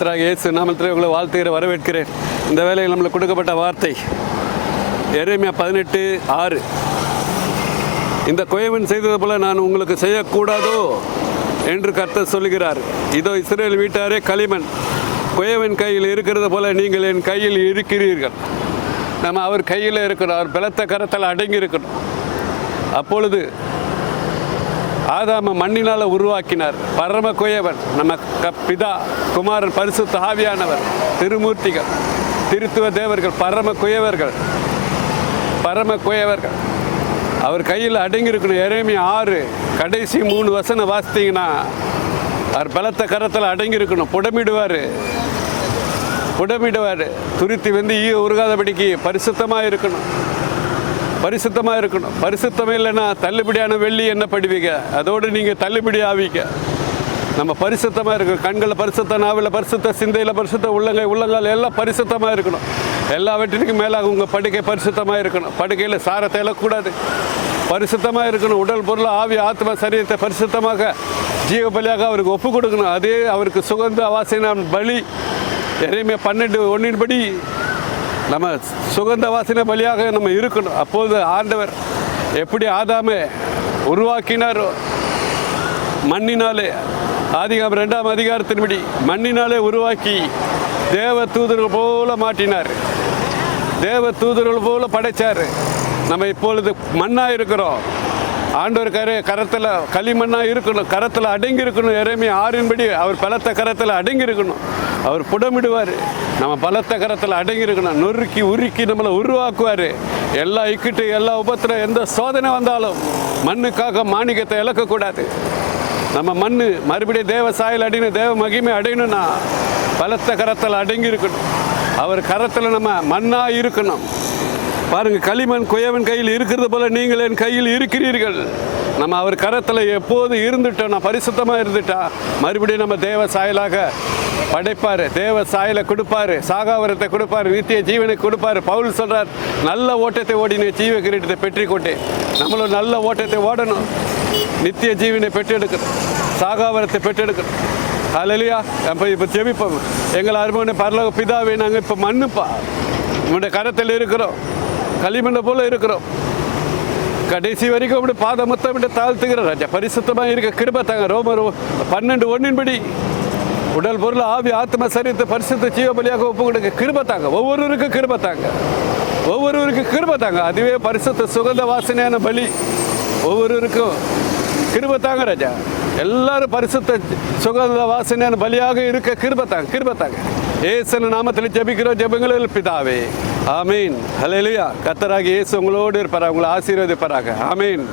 கர்த்தராகிய இயேசு நாமத்தில் உங்களை வாழ்த்துகிற வரவேற்கிறேன். இந்த வேளையில் நம்மளுக்கு கொடுக்கப்பட்ட வார்த்தை எரேமியா 18:6. இந்த குயவன் செய்தது போல நான் உங்களுக்கு செய்யக்கூடாதோ என்று கர்த்தர் சொல்கிறார். இதோ இஸ்ரவேல் வீட்டாரே, களிமண் குயவன் கையில் இருக்கிறது போல நீங்கள் என் கையில் இருக்கிறீர்கள். நம்ம அவர் கையில் இருக்கணும், அவர் பலத்த கரத்தில் அடங்கி இருக்கணும். அப்பொழுது ஆதாம மண்ணினால் உருவாக்கினார். பரம குயவன் நம்ம பிதா, குமாரன், பரிசுத்த ஆவியானவர், திருமூர்த்திகள், திருத்துவ தேவர்கள், பரம குயவர்கள் அவர் கையில் அடங்கி இருக்கணும். எரேமியா 6 கடைசி 3 வசனம் வாசித்தீங்கன்னா அவர் பலத்த கரத்தில் அடங்கி இருக்கணும். புடமிடுவார். துருத்தி வந்து உருகாதபடிக்கு பரிசுத்தமாக இருக்கணும். பரிசுத்தம் இல்லைன்னா தள்ளுபடியான வெள்ளி என்ன படுவீங்க, அதோடு நீங்கள் தள்ளுபடி ஆவீங்க. நம்ம பரிசுத்தமாக இருக்கணும். கண்களில் பரிசுத்த, நாவில் பரிசுத்த, சிந்தையில் பரிசுத்த, உள்ளங்கால் எல்லாம் பரிசுத்தமாக இருக்கணும். எல்லாவற்றிற்கும் மேலாக உங்கள் படுக்கை பரிசுத்தமாக இருக்கணும். படுக்கையில் சாரத்தை எழக்கூடாது. பரிசுத்தமாக இருக்கணும். உடல், பொருள், ஆவி, ஆத்மா, சரீரத்தை பரிசுத்தமாக ஜீவ பலியாக அவருக்கு ஒப்பு கொடுக்கணும். அதே அவருக்கு சுகந்த வாசனை பலி. எரேமியா 12:1 படி நம்ம சுகந்த வாசனை பலியாக நம்ம இருக்கணும். அப்போது ஆண்டவர் எப்படி ஆதாமை உருவாக்கினாரோ மண்ணினாலே, ஆதிகாமம் 2ஆம் அதிகாரத்தின்படி மண்ணினாலே உருவாக்கி தேவ தூதர்கள் போல மாட்டினார். தேவ தூதர்கள் போல படைத்தார். நம்ம இப்பொழுது மண்ணாக இருக்கிறோம். ஆண்டவர் கரத்தில் களிமண்ணாக இருக்கணும். கரத்தில் அடங்கி இருக்கணும். எரேமியா 6 அவர் பலத்த கரத்தில் அடங்கி இருக்கணும். அவர் புடமிடுவார். நம்ம பலத்த கரத்தில் அடங்கி இருக்கணும். நொறுக்கி உருக்கி நம்மளை உருவாக்குவார். எல்லா இக்கிட்டு, எல்லா உபத்திரம், எந்த சோதனை வந்தாலும் மண்ணுக்காக மாணிக்கத்தை இழக்கக்கூடாது. நம்ம மண் மறுபடியும் தேவ சாயல் அடையணும், தேவ மகிமை அடையணும்னா பலத்த கரத்தில் அடங்கி இருக்கணும். அவர் கரத்தில் நம்ம மண்ணாக இருக்கணும். பாருங்கள், களிமண் குயவன் கையில் இருக்கிறது போல நீங்கள் என் கையில் இருக்கிறீர்கள். நம்ம அவர் கரத்தில் எப்போது இருந்துட்டோம், நான் பரிசுத்தமாக இருந்துட்டா மறுபடியும் நம்ம தேவ சாயலாக படைப்பார். தேவ சாயலை கொடுப்பார். சாகாவரத்தை கொடுப்பார். நித்திய ஜீவனை கொடுப்பார். பவுல் சொல்கிறார், நல்ல ஓட்டத்தை ஓடினே, ஜீவ கிரீடத்தை பெற்றிக்கொண்டேன். நம்மளும் நல்ல ஓட்டத்தை ஓடணும். நித்திய ஜீவனை பெற்றெடுக்கணும். சாகாவரத்தை பெற்றெடுக்கணும். ஹல்லேலூயா. இப்போ ஜெபிப்போம். எங்கள் அருமையான பரலோக பிதாவே, நாங்கள் இப்போ மண்ணுப்பா உங்களுடைய கரத்தில் இருக்கிறோம். களிமண்ணை போல இருக்கிறோம். கடைசி வரைக்கும் அப்படி பாதமொத்தம் விட்டு தாழ்த்துகிற ராஜா, பரிசுத்தமாக இருக்க கிருபை தாங்க. ரோமர் 12:1 படி உடல், பொருள், ஆவி, ஆத்மா, சரீரத்தை பரிசுத்த ஜீவ பலியாக ஒப்பு கொடுக்க கிருபை தாங்க. ஒவ்வொருவருக்கும் கிருபை தாங்க. அதுவே பரிசுத்த சுகந்த வாசனையான பலி. ஒவ்வொருவருக்கும் கிருபை தாங்க ராஜா. எல்லாரும் பரிசுத்த சுகந்த வாசனையான பலியாக இருக்க கிருபை தாங்க. இயேசு நாமத்தில் ஜெபிக்கிறோம். ஜெபங்களில் பிதாவே, ஆமீன். ஹல்லேலூயா. கர்த்தராகிய இயேசு உங்களோடு இருப்பாராக, உங்களை ஆசீர்வதிப்பாராக. ஆமீன்.